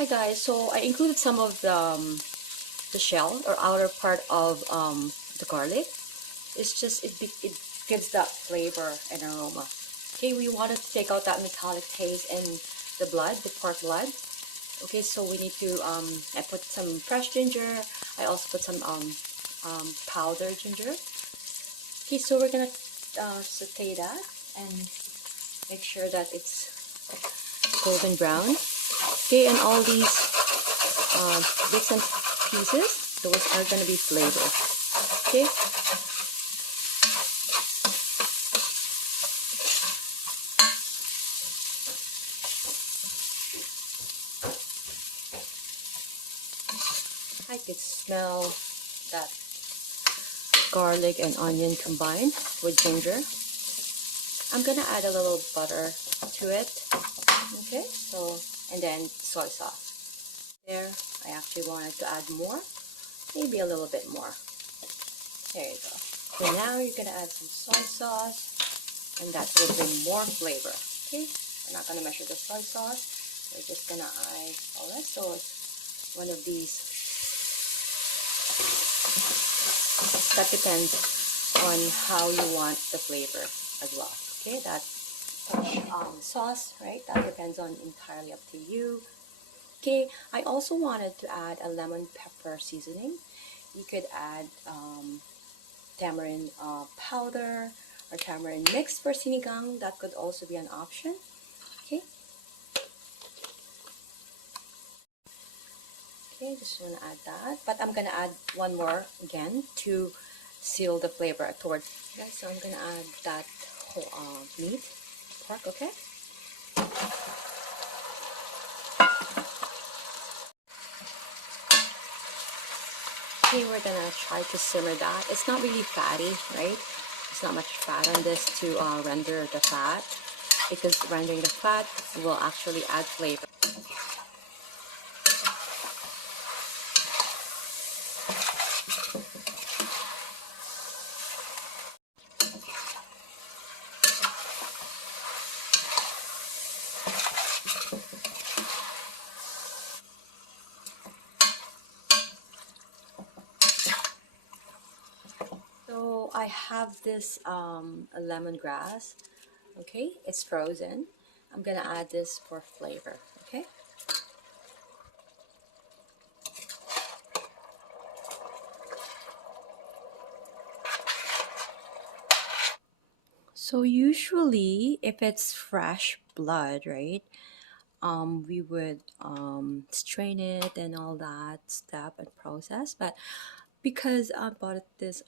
Hi guys, so I included some of the shell or outer part of the garlic. It's just it gives that flavor and aroma. Okay, we wanted to take out that metallic taste and the blood, the pork blood. Okay, so we need to I put some fresh ginger. I also put some powdered ginger. Okay, so we're gonna saute that and make sure that it's golden brown. Okay, and all these bits and pieces, those are gonna be flavored. Okay. I could smell that garlic and onion combined with ginger. I'm gonna add a little butter to it. Okay, so and then soy sauce. There, I actually wanted to add more, maybe a little bit more. There you go. So now you're gonna add some soy sauce, and that will bring more flavor. Okay, we're not gonna measure the soy sauce. We're just gonna add all that. So it's one of these. That depends on how you want the flavor as well. Okay, that sauce, right? That depends on entirely up to you. Okay, I also wanted to add a lemon pepper seasoning. You could add tamarind powder or tamarind mix for sinigang. That could also be an option. Okay. Okay, just want to add that. But I'm going to add one more again to seal the flavor towards. Okay, so I'm going to add that whole meat, pork, okay? Okay, we're going to try to simmer that. It's not really fatty, right? There's not much fat on this to render the fat, because rendering the fat will actually add flavor. So I have this lemongrass. Okay, it's frozen. I'm gonna add this for flavor. Okay. So usually, if it's fresh blood, right, we would strain it and all that step and process. But because I bought this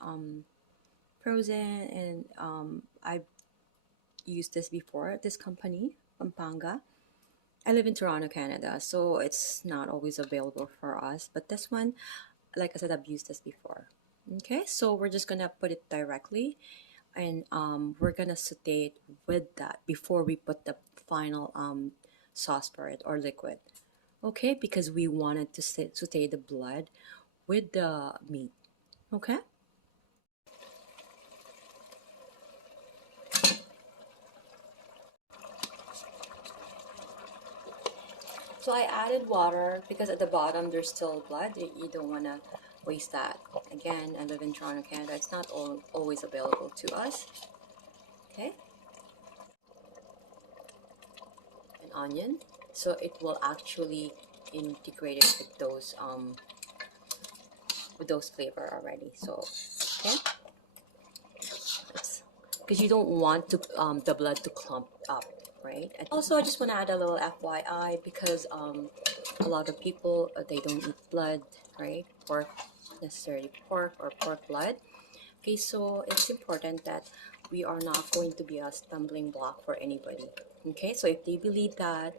frozen and I've used this before, this company, Pampanga. I live in Toronto, Canada, so it's not always available for us. But this one, like I said, I've used this before. Okay, so we're just gonna put it directly, and we're gonna saute it with that before we put the final sauce for it or liquid. Okay, because we wanted to saute the blood with the meat. Okay. So I added water because at the bottom there's still blood. You don't want to waste that. Again, I live in Toronto, Canada. It's not always available to us. Okay. An onion. So it will actually integrate it with those flavor already. So okay. Because you don't want to the blood to clump up, right? And also, I just want to add a little FYI because a lot of people they don't eat blood, right? Pork, necessarily pork or pork blood. Okay, so it's important that we are not going to be a stumbling block for anybody. Okay, so if they believe that,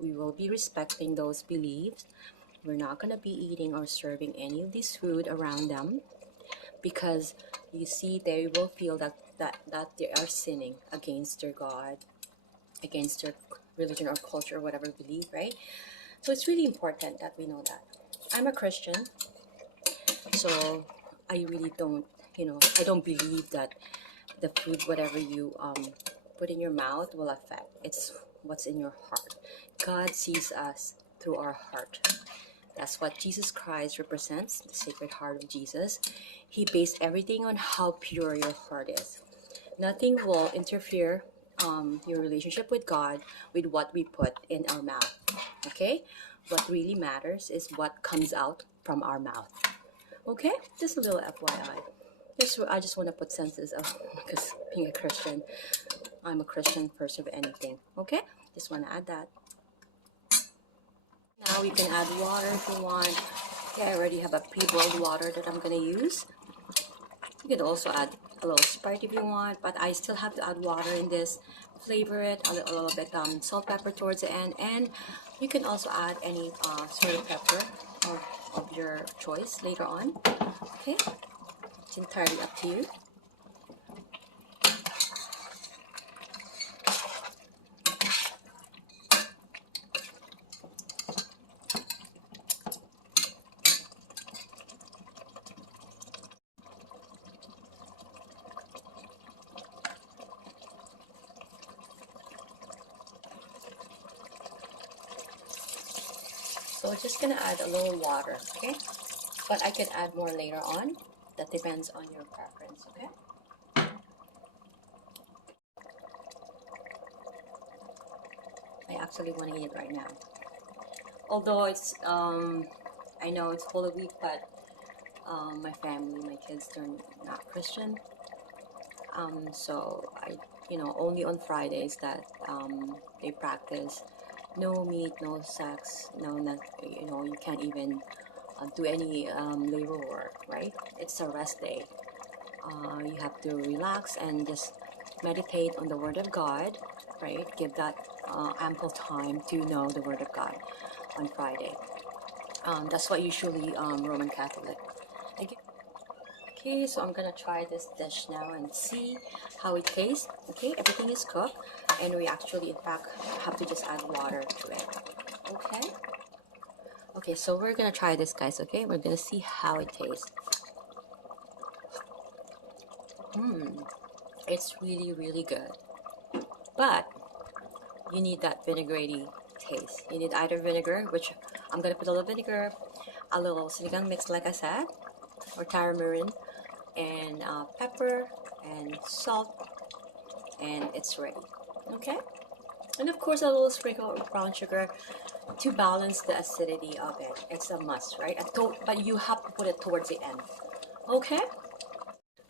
we will be respecting those beliefs. We're not going to be eating or serving any of this food around them, because you see they will feel that they are sinning against their God, against their religion or culture or whatever belief, right? So it's really important that we know that. I'm a Christian, so I really don't, I don't believe that the food, whatever you put in your mouth, will affect. It's what's in your heart. God sees us through our heart. That's what Jesus Christ represents, the Sacred Heart of Jesus. He based everything on how pure your heart is. Nothing will interfere your relationship with God with what we put in our mouth. Okay? What really matters is what comes out from our mouth. Okay? Just a little FYI. I just want to put senses of, because being a Christian, I'm a Christian first of anything. Okay? Just want to add that. Now you can add water if you want. Okay, I already have a pre-boiled water that I'm going to use. You can also add a little Sprite if you want, but I still have to add water in this. Flavor it a little bit salt, pepper towards the end, and you can also add any sort of pepper of your choice later on. Okay, it's entirely up to you. So we're just gonna add a little water, okay? But I could add more later on. That depends on your preference, okay? I actually want to eat it right now. Although it's, I know it's Holy Week, but my family, my kids, they're not Christian. So only on Fridays that they practice no meat, no sex, you can't even do any labor work, right? It's a rest day. You have to relax and just meditate on the Word of God, right? Give that ample time to know the Word of God on Friday. That's what usually Roman Catholic. Okay, so I'm gonna try this dish now and see how it tastes. Okay, everything is cooked, and we actually, in fact, have to just add water to it. Okay. Okay, so we're gonna try this, guys. Okay, we're gonna see how it tastes. It's really, really good, but you need that vinaigrette taste. You need either vinegar, which I'm gonna put a little vinegar, a little sinigang mix, like I said, or tamarind, and pepper and salt, and it's ready. Okay, and of course a little sprinkle of brown sugar to balance the acidity of it. It's a must, right? But you have to put it towards the end. Okay.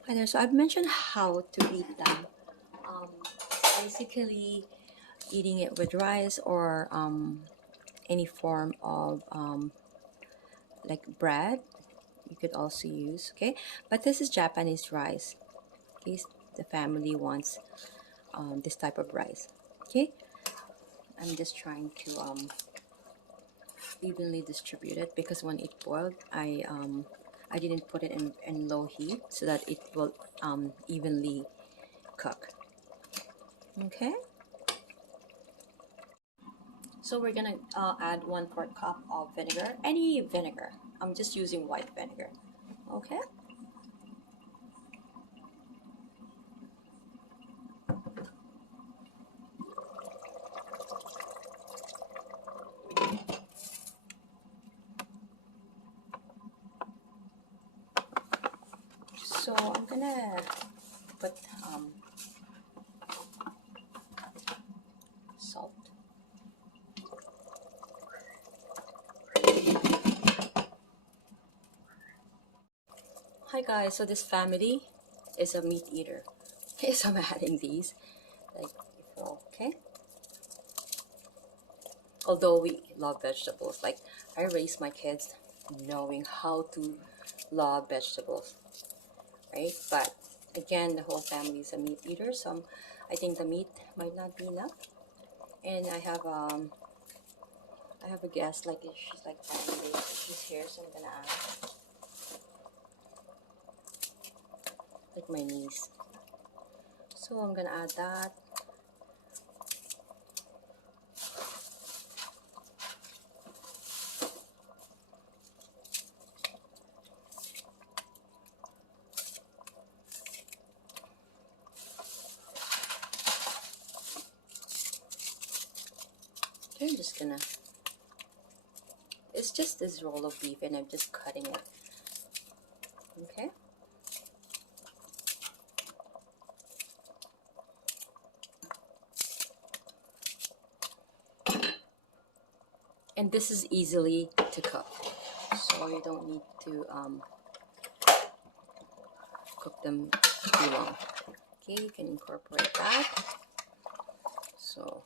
Hi there. So I've mentioned how to eat them. Basically, eating it with rice or any form of like bread. You could also use, okay, but this is Japanese rice. Okay, the family wants this type of rice. Okay, I'm just trying to evenly distribute it because when it boiled, I didn't put it in low heat so that it will evenly cook. Okay, so we're gonna add 1/4 cup of vinegar, any vinegar. I'm just using white vinegar. Okay. So I'm gonna put salt. Hi guys, so this family is a meat eater. Okay, so I'm adding these, like, okay. Although we love vegetables, like I raised my kids knowing how to love vegetables, right? But again, the whole family is a meat eater, so I think the meat might not be enough. And I have a guest, like she's like family, she's here, so I'm gonna add like my niece. So I'm gonna add that. Okay, I'm just gonna it's just this roll of beef and I'm just cutting it. Okay. And this is easily to cook, so you don't need to cook them too long. Okay, you can incorporate that. So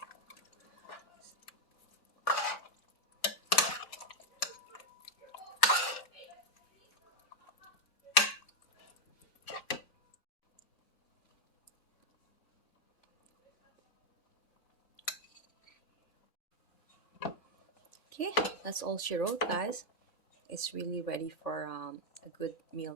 okay, that's all she wrote, guys. It's really ready for a good meal.